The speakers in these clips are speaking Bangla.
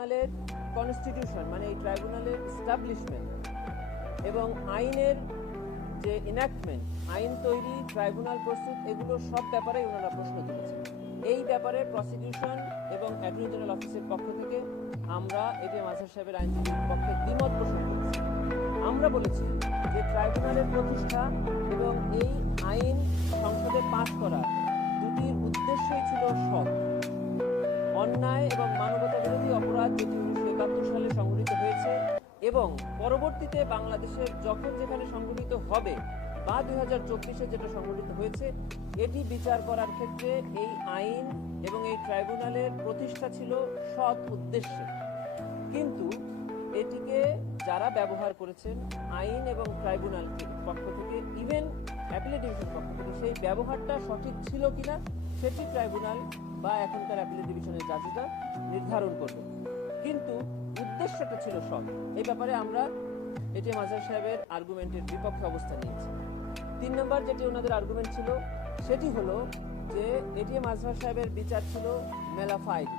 ট্রাইব্যুনালের কনস্টিটিউশন মানে এই ট্রাইব্যুনালের স্টাবলিশমেন্ট এবং আইনের যে ইনাক্টমেন্ট আইন তৈরি, ট্রাইব্যুনাল প্রস্তুত এগুলো সব ব্যাপারে ওনারা প্রশ্ন তুলেছেন। এই ব্যাপারে প্রসিকিউশন এবং অ্যাটর্নি জেনারেল অফিসের পক্ষ থেকে আমরা এটিএম আজহার সাহেবের আইনজীবীর পক্ষে দ্বিমত পোষণ করেছি। আমরা বলেছি যে ট্রাইব্যুনালের প্রতিষ্ঠা এবং এই আইন সংসদে পাশ করা দুটির উদ্দেশ্যই ছিল সৎ। অন্যায় এবং মানবতা এবং পরবর্তীতে বাংলাদেশের যখন যেখানে সংঘটিত হবে, বা দুই হাজার চব্বিশে যেটা সংঘটিত হয়েছে, এটি বিচার করার ক্ষেত্রে এই আইন এবং এই ট্রাইব্যুনালের প্রতিষ্ঠা ছিল সৎ উদ্দেশ্যে। কিন্তু এটিকে যারা ব্যবহার করেছেন, আইন এবং ট্রাইব্যুনাল পক্ষ থেকে, ইভেন অ্যাপিলেট ডিভিশন পক্ষ থেকে, সেই ব্যবহারটা সঠিক ছিল কিনা, সেটি ট্রাইব্যুনাল বা এখনকার অ্যাপিলেট ডিভিশনের জাজিরা নির্ধারণ করবে। উদ্দেশ্যটা ছিল সব। এই ব্যাপারে আমরা এটি মাজার সাহেবের আর্গুমেন্টের বিপক্ষে অবস্থান নিয়েছি। তিন নম্বর যেটি ওনাদের আর্গুমেন্ট ছিল, সেটি হলো যে এটিএম আজহার সাহেবের বিচার ছিল মেলা মেলাফাইড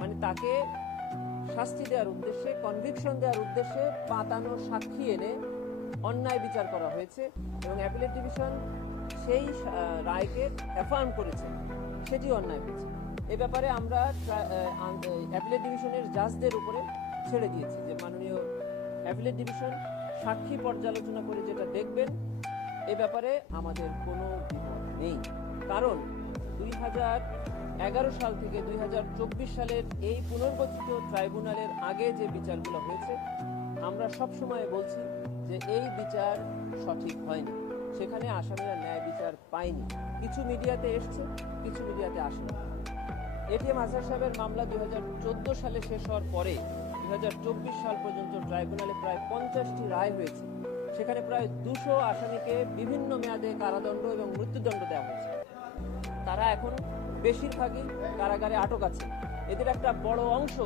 মানে তাকে শাস্তি দেওয়ার উদ্দেশ্যে কনভিকশন দেওয়ার উদ্দেশ্যে পাতানো সাক্ষী এনে অন্যায় বিচার করা হয়েছে এবং অ্যাপিলেট ডিভিশন সেই রায়কে অ্যাফার্ম করেছে সেটি অন্যায় হয়েছে। এ ব্যাপারে আমরা অ্যাপিলেট ডিভিশনের জাজদের উপরে ছেড়ে দিয়েছি যে মাননীয় অ্যাপিলেট ডিভিশন সাক্ষী পর্যালোচনা করে যেটা দেখবেন, এ ব্যাপারে আমাদের কোনো নেই। কারণ দুই হাজার এগারো সাল থেকে দুই হাজার চব্বিশ সালের এই পুনর্গঠিত ট্রাইব্যুনালের আগে যে বিচারগুলো হয়েছে, আমরা সব সময় বলছি যে এই বিচার সঠিক হয়নি। সেখানে আসামিরা ন্যায় বিচার পায়নি। কিছু মিডিয়াতে এসছে, কিছু মিডিয়াতে আসেনি। এটিএম আজহার সাহেবের মামলা দুই হাজার চোদ্দ সালে শেষ হওয়ার পরে দু হাজার চব্বিশ সাল পর্যন্ত ট্রাইব্যুনালে প্রায় পঞ্চাশটি রায় হয়েছে। সেখানে প্রায় দুশো আসামিকে বিভিন্ন মেয়াদে কারাদণ্ড এবং মৃত্যুদণ্ড দেওয়া হয়েছে। তারা এখন বেশিরভাগই কারাগারে আটক আছে। এদের একটা বড় অংশ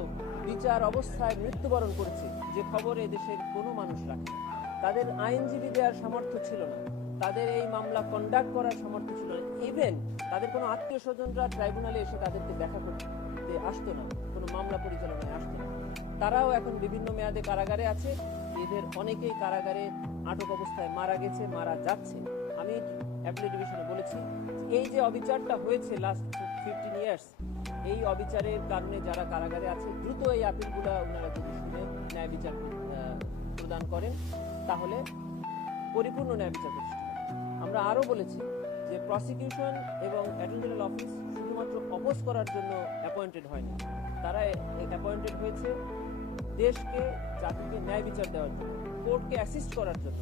বিচার অবস্থায় মৃত্যুবরণ করেছে। যে খবর এদেশের কোনো মানুষ রাখে। তাদের আইনজীবী দেওয়ার সামর্থ্য ছিল না। তাদের এই মামলা কন্ডাক্ট করার সামর্থ্য ছিল না। ইভেন তাদের কোনো আত্মীয় স্বজনরা ট্রাইব্যুনালে এসে তাদেরকে দেখা করতে আসতো না। কোনো মামলা পরিচালনায় আসতো না। তারাও এখন বিভিন্ন মেয়াদে কারাগারে আছে। এদের অনেকেই কারাগারে আটক অবস্থায় মারা গেছে, মারা যাচ্ছে। আমি অ্যাপিলেট ডিভিশনে বলেছি এই যে অবিচারটা হয়েছে লাস্ট ফিফটিন ইয়ার্স এই অবিচারের কারণে যারা কারাগারে আছে, দ্রুত এই আপিলগুলো ওনারা যদি শুনে ন্যায় বিচার প্রদান করেন, তাহলে পরিপূর্ণ ন্যায় বিচার আমরা আরও বলেছি যে প্রসিকিউশন এবং অ্যাটর্নি জেনারেল অফিস শুধুমাত্র অপোজ করার জন্য অ্যাপয়েন্টেড হয়নি। তারা অ্যাপয়েন্টেড হয়েছে। দেশকে জাতিকে ন্যায় বিচার দেওয়ার জন্য কোর্টকে অ্যাসিস্ট করার জন্য।